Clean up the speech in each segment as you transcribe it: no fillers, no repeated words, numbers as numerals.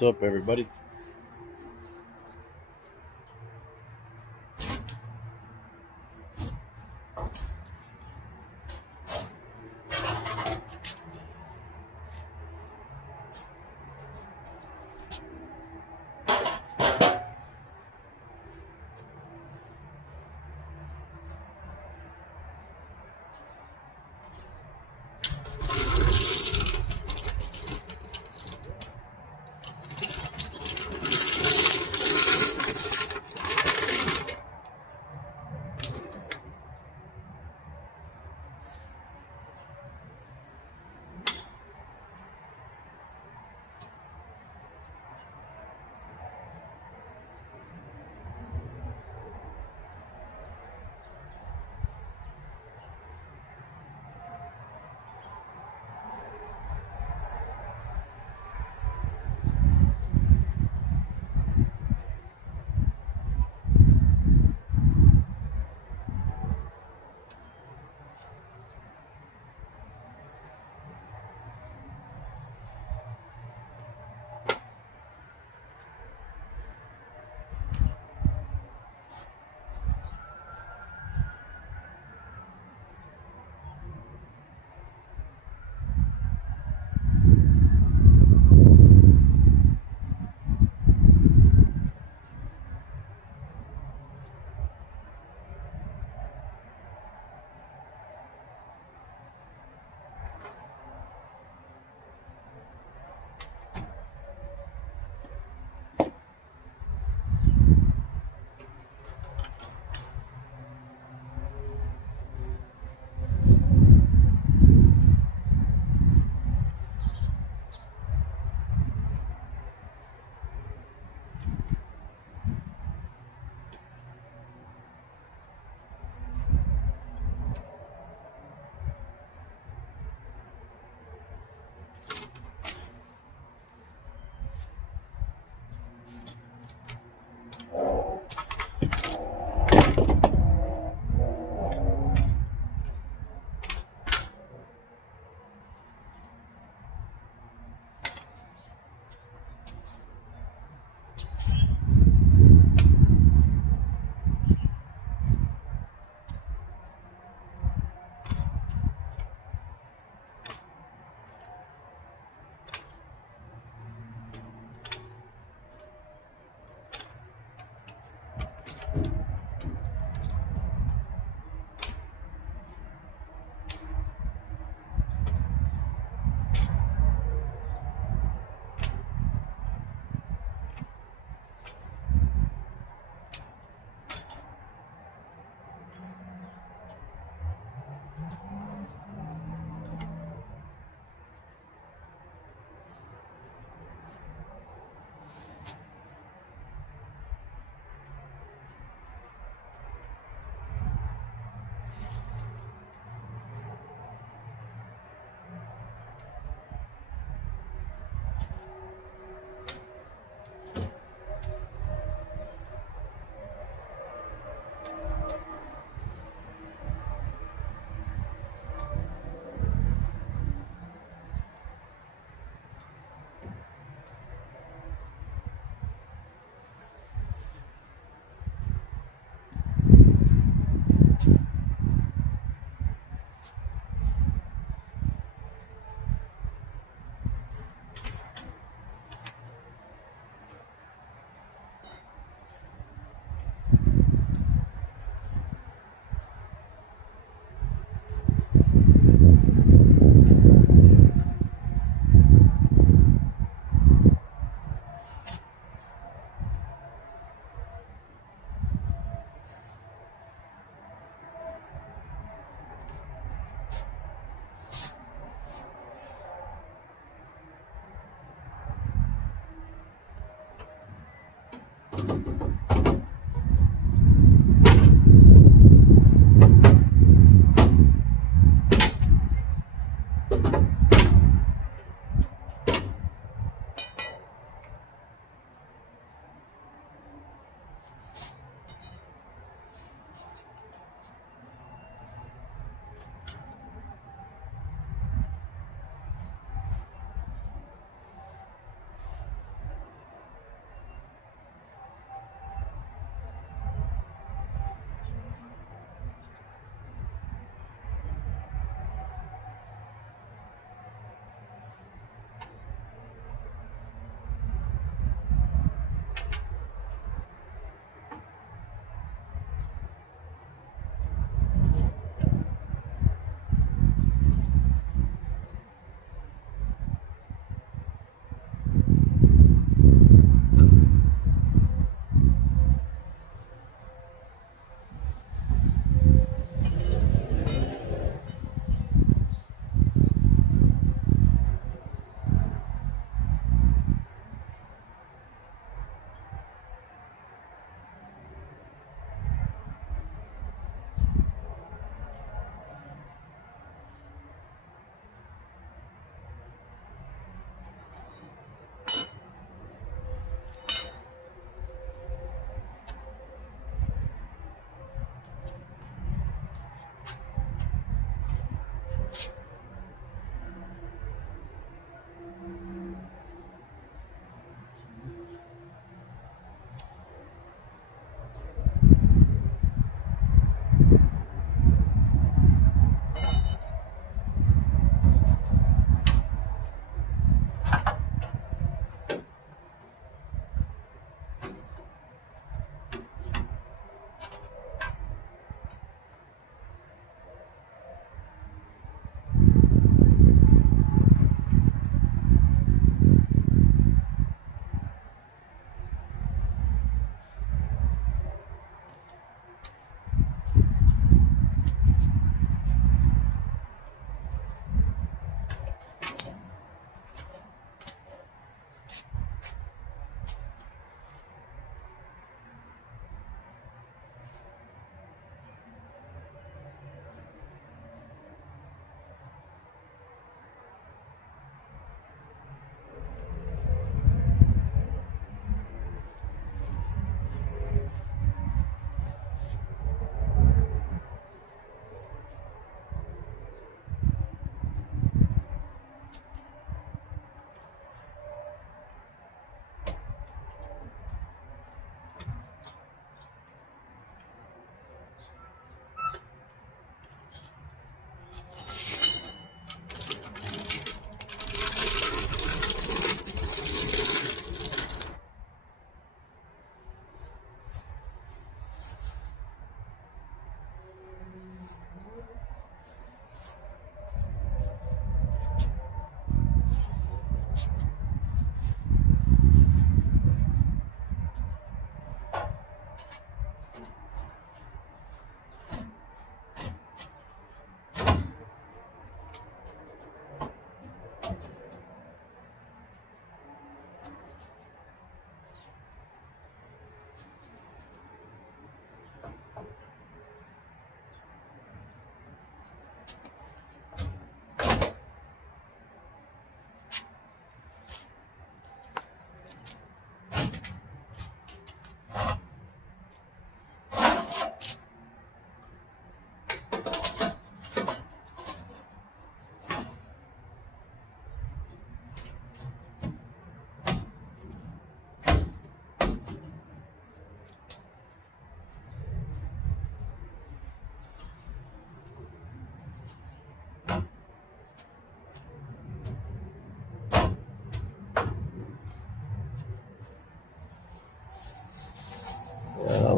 What's up, everybody?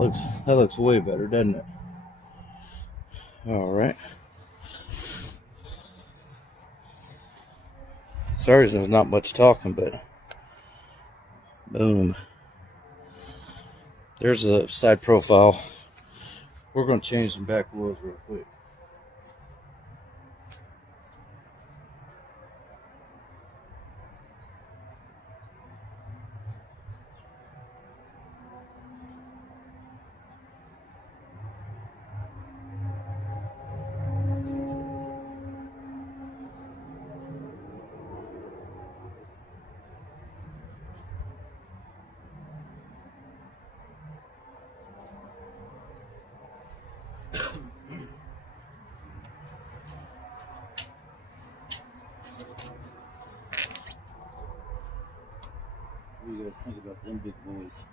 that looks way better, doesn't it? All right. Sorry, there's not much talking, but boom. There's a side profile. We're going to change some back wheels real quick. What do you guys think about them big boys?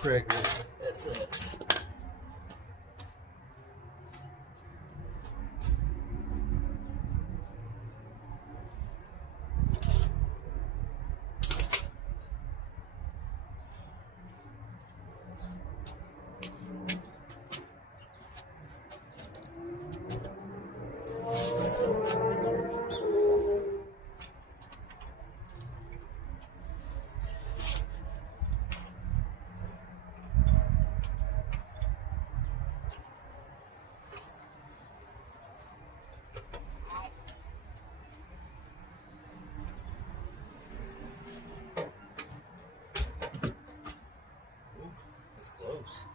Cragars SS. That's close.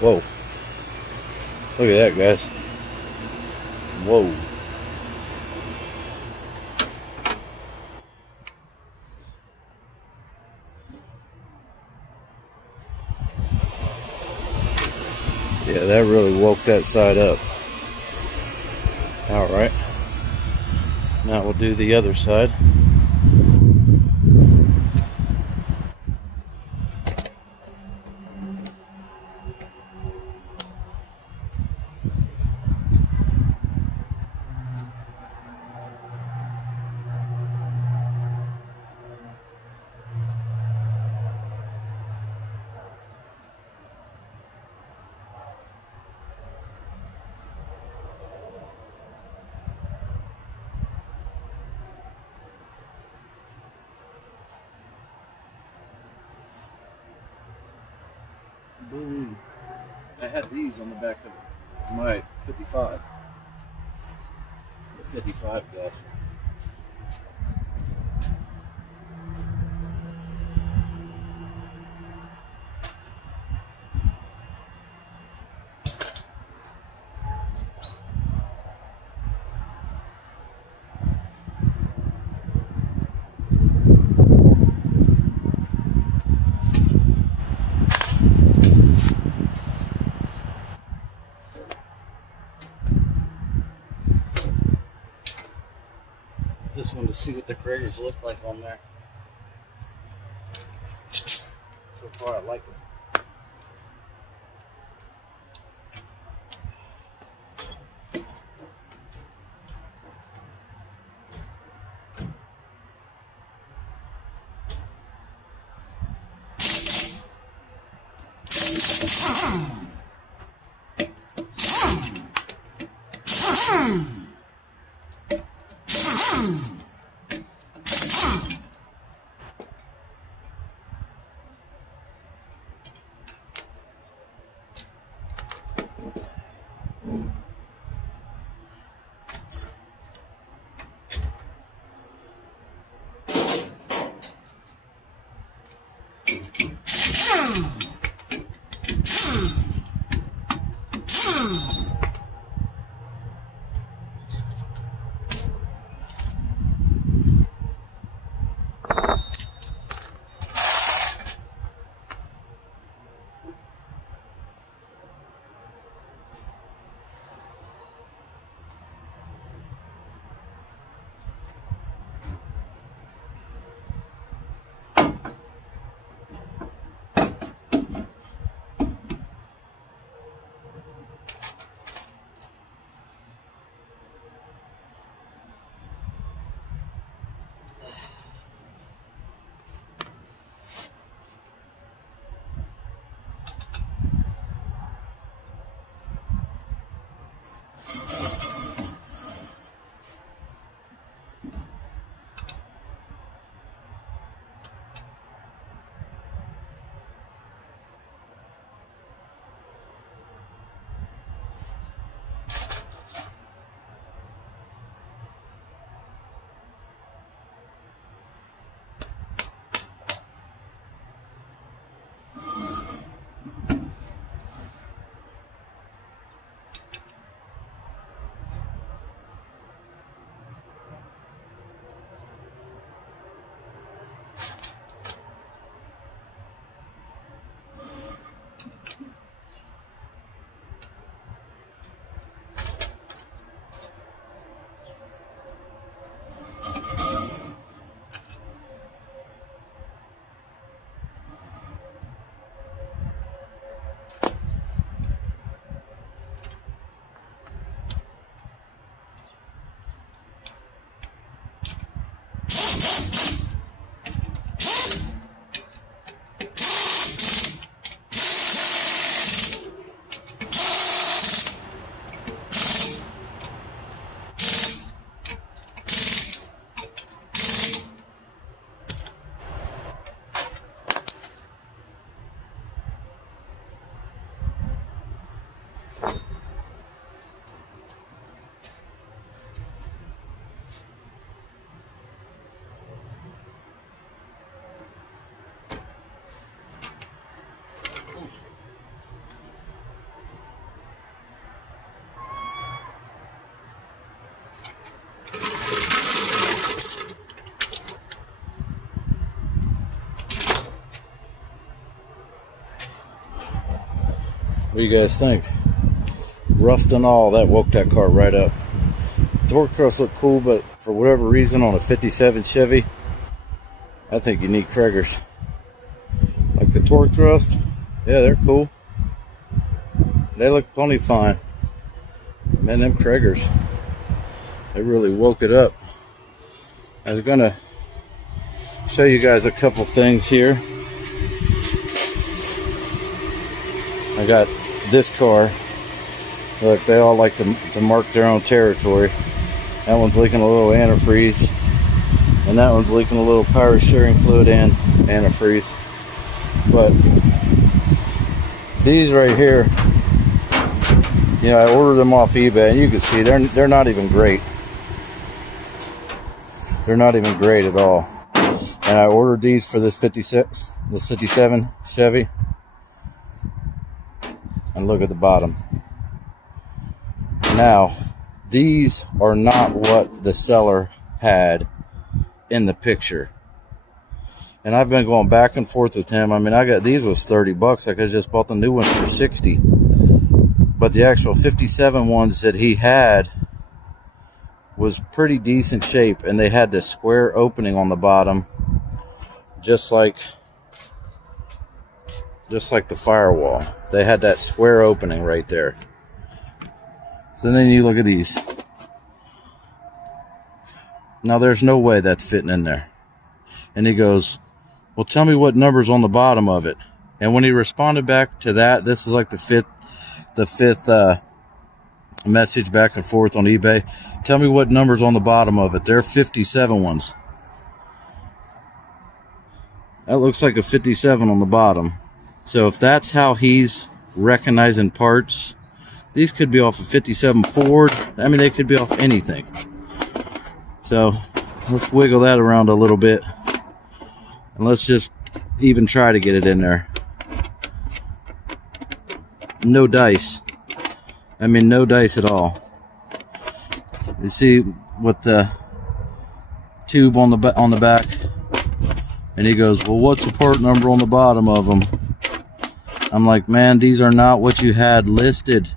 Whoa. Look at that, guys. Whoa. Yeah, that really woke that side up. Alright. Now we'll do the other side. Boom. I had these on the back of my 55. The 55 gas. This one to see what the Cragars look like on there. So far, I like it. do you guys think? Rust and all, that woke that car right up. Torque thrust look cool, but for whatever reason on a 57 Chevy, I think you need Cragars. Like the torque thrust, yeah, they're cool. They look plenty fine. Man, them Cragars, they really woke it up. I was gonna show you guys a couple things here. I got this car. Look, they all like to mark their own territory. That one's leaking a little antifreeze, and that one's leaking a little power steering fluid and antifreeze. But these right here, you know, I ordered them off eBay, and you can see they're not even great. They're not even great at all. And I ordered these for this 57 Chevy. And look at the bottom. Now, these are not what the seller had in the picture. And I've been going back and forth with him. I mean, I got these was $30. I could have just bought the new ones for $60. But the actual 57 ones that he had was pretty decent shape, and they had this square opening on the bottom, just like the firewall. They had that square opening right there. So then you look at these. Now there's no way that's fitting in there. And he goes, well, tell me what number's on the bottom of it. And when he responded back to that, this is like the fifth message back and forth on eBay. Tell me what number's on the bottom of it. They're 57 ones. That looks like a 57 on the bottom. So if that's how he's recognizing parts, these could be off a 57 Ford. I mean, they could be off anything. So let's wiggle that around a little bit, and let's just even try to get it in there. No dice. I mean, no dice at all. You see what the tube on the back, and he goes, well, what's the part number on the bottom of them? I'm like, man, these are not what you had listed.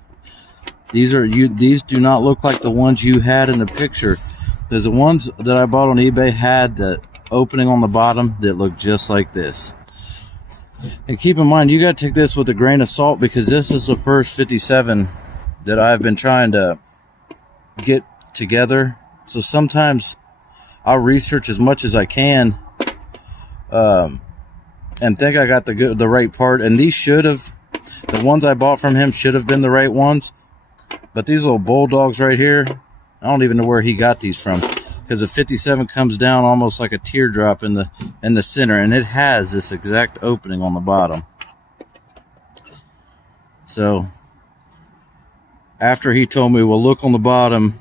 These do not look like the ones you had in the picture. There's the ones that I bought on eBay had the opening on the bottom that looked just like this. And keep in mind, you got to take this with a grain of salt, because this is the first 57 that I've been trying to get together. So sometimes I'll research as much as I can and think I got the right part. And these should have, the ones I bought from him should have been the right ones. But these little bulldogs right here, I don't even know where he got these from, because the 57 comes down almost like a teardrop in the center, and it has this exact opening on the bottom. So after he told me, well, look on the bottom,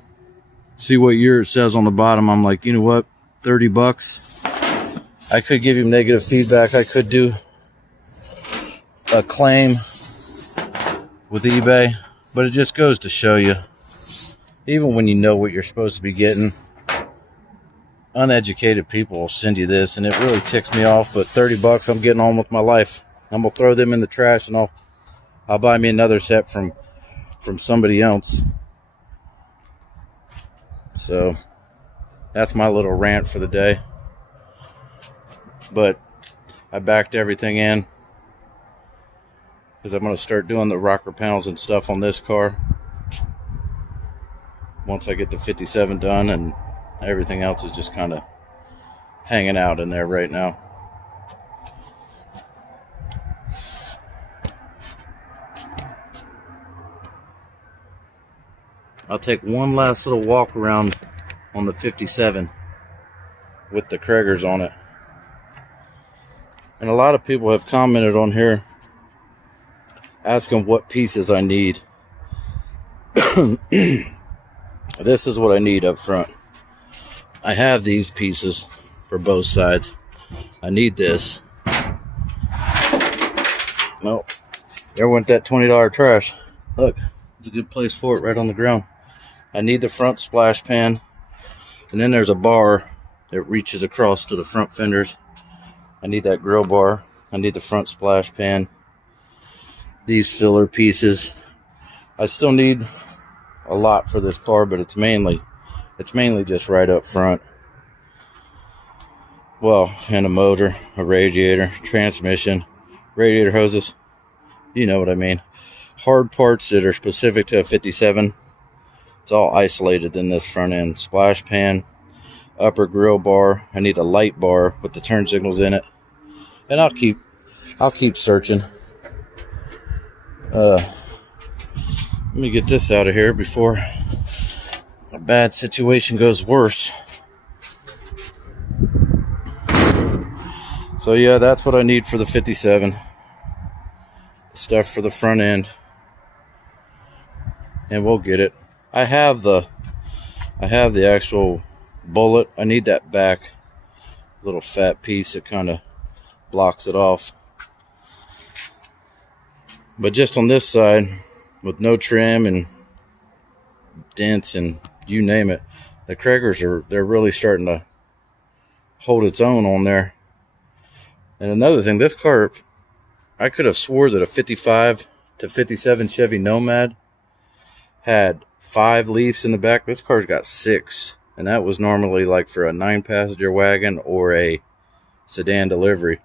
see what year it says on the bottom, I'm like, you know what, $30. I could give him negative feedback. I could do a claim with eBay, but it just goes to show you, even when you know what you're supposed to be getting, uneducated people will send you this, and it really ticks me off. But $30, I'm getting on with my life. I'm gonna throw them in the trash, and I'll buy me another set from somebody else. So that's my little rant for the day. But I backed everything in, because I'm going to start doing the rocker panels and stuff on this car once I get the 57 done, and everything else is just kind of hanging out in there right now. I'll take one last little walk around on the 57 with the Cragars on it. And a lot of people have commented on here asking what pieces I need. This is what I need up front. I have these pieces for both sides. I need this. Nope. There went that $20 trash. Look, it's a good place for it, right on the ground. I need the front splash pan. And then there's a bar that reaches across to the front fenders. I need that grill bar. I need the front splash pan. these filler pieces. I still need a lot for this car, but it's mainly just right up front. Well, and a motor, a radiator, transmission, radiator hoses. You know what I mean. Hard parts that are specific to a 57. It's all isolated in this front end. Splash pan, upper grill bar. I need a light bar with the turn signals in it. And I'll keep searching. Let me get this out of here before a bad situation goes worse. So yeah, that's what I need for the 57. The stuff for the front end. And we'll get it. I have the actual bullet. I need that back little fat piece that kind of blocks it off. But just on this side, with no trim and dents and you name it, the Cragars they're really starting to hold its own on there. And another thing, this car, I could have swore that a 55 to 57 Chevy Nomad had 5 leaves in the back. This car's got 6, and that was normally like for a 9-passenger wagon or a sedan delivery.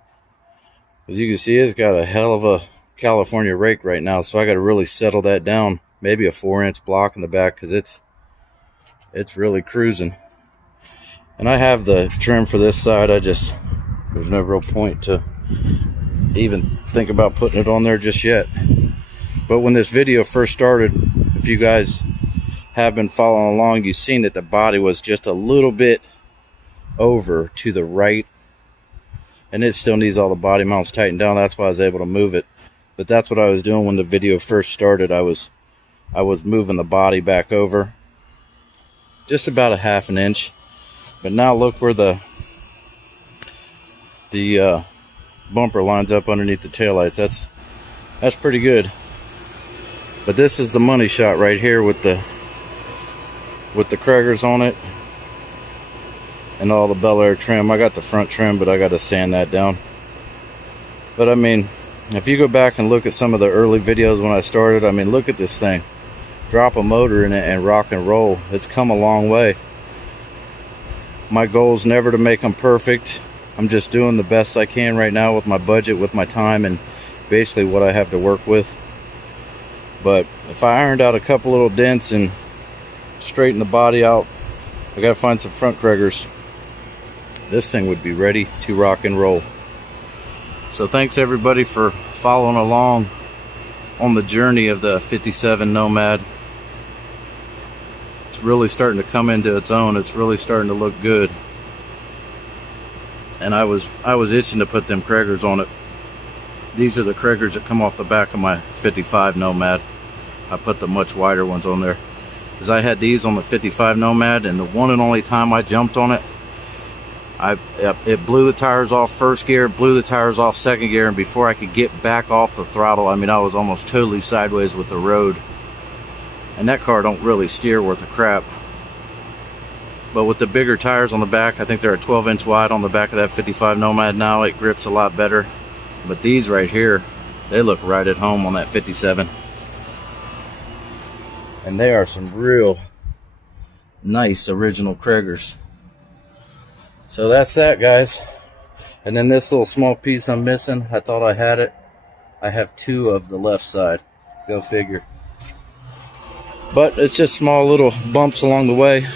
As you can see, it's got a hell of a California rake right now, so I got to really settle that down. Maybe a 4-inch block in the back, because it's really cruising. And I have the trim for this side. There's no real point to even think about putting it on there just yet. But when this video first started, if you guys have been following along, you've seen that the body was just a little bit over to the right, and it still needs all the body mounts tightened down. That's why I was able to move it. But that's what I was doing when the video first started. I was moving the body back over just about a 1/2 inch. But now look where the bumper lines up underneath the taillights. That's pretty good. But this is the money shot right here with the Cragars on it and all the Bel Air trim. I got the front trim, but I got to sand that down. But I mean, if you go back and look at some of the early videos when I started, I mean, look at this thing. Drop a motor in it and rock and roll. It's come a long way. My goal is never to make them perfect. I'm just doing the best I can right now with my budget, with my time, and basically what I have to work with. But if I ironed out a couple little dents and straightened the body out, I gotta find some front Cragars. This thing would be ready to rock and roll. So thanks everybody for following along on the journey of the 57 Nomad. It's really starting to come into its own. It's really starting to look good. And I was itching to put them Cragars on it. These are the Cragars that come off the back of my 55 Nomad. I put the much wider ones on there, because I had these on the 55 Nomad, and the one and only time I jumped on it, it blew the tires off first gear, blew the tires off second gear, and before I could get back off the throttle, I mean, I was almost totally sideways with the road. And that car don't really steer worth a crap. But with the bigger tires on the back, I think they're a 12-inch wide on the back of that 55 Nomad now, it grips a lot better. But these right here, they look right at home on that 57. And they are some real nice original Cragars. So that's that, guys. And then this little small piece I'm missing, I thought I had it. I have 2 of the left side. Go figure. But it's just small little bumps along the way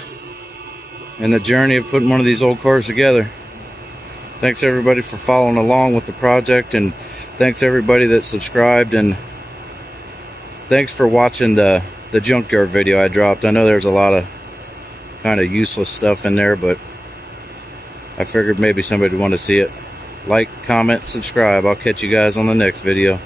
in the journey of putting one of these old cars together. Thanks everybody for following along with the project, and thanks everybody that subscribed, and thanks for watching the junkyard video I dropped. I know there's a lot of kind of useless stuff in there, but I figured maybe somebody would want to see it. Like, comment, subscribe. I'll catch you guys on the next video.